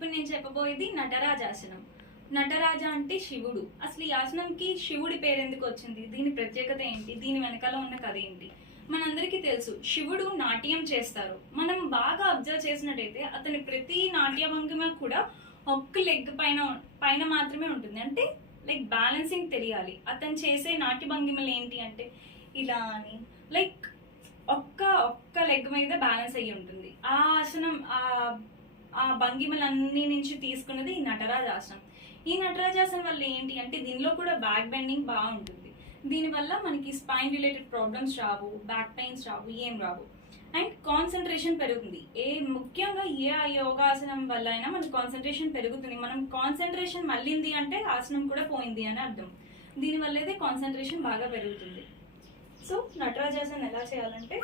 ఇప్పుడు నేను చెప్పబోయేది నటరాజాసనం. నటరాజ అంటే శివుడు. అసలు ఈ ఆసనంకి శివుడి పేరు ఎందుకు వచ్చింది, దీని ప్రత్యేకత ఏంటి, దీని వెనకాల ఉన్న కథ ఏంటి? మనందరికీ తెలుసు శివుడు నాట్యం చేస్తారు. మనం బాగా అబ్జర్వ్ చేసినట్టయితే అతని ప్రతి నాట్య భంగిమ కూడా ఒక్క లెగ్ పైన మాత్రమే ఉంటుంది. అంటే లైక్ బ్యాలెన్సింగ్ తెలియాలి. అతను చేసే నాట్య భంగిమలు ఏంటి అంటే ఇలా అని లైక్ ఒక్క లెగ్ మీద బ్యాలెన్స్ అయ్యి ఉంటుంది. ఆ ఆసనం ఆ భంగిమలన్నీ నుంచి తీసుకున్నది ఈ నటరాజాసనం. ఈ నటరాజాసనం వల్ల ఏంటి అంటే దీనిలో కూడా బ్యాక్ బెండింగ్ బాగుంటుంది. దీనివల్ల మనకి స్పైన్ రిలేటెడ్ ప్రాబ్లమ్స్ రావు, బ్యాక్ పెయిన్స్ రావు, ఏం రావు. అండ్ కాన్సన్ట్రేషన్ పెరుగుతుంది. ముఖ్యంగా ఏ యోగాసనం వల్ల అయినా మనకి కాన్సన్ట్రేషన్ పెరుగుతుంది. మనం కాన్సన్ట్రేషన్ మళ్ళింది అంటే ఆసనం కూడా పోయింది అని అర్థం. దీనివల్ల అయితే కాన్సన్ట్రేషన్ బాగా పెరుగుతుంది. సో నటరాజాసనం ఎలా చేయాలంటే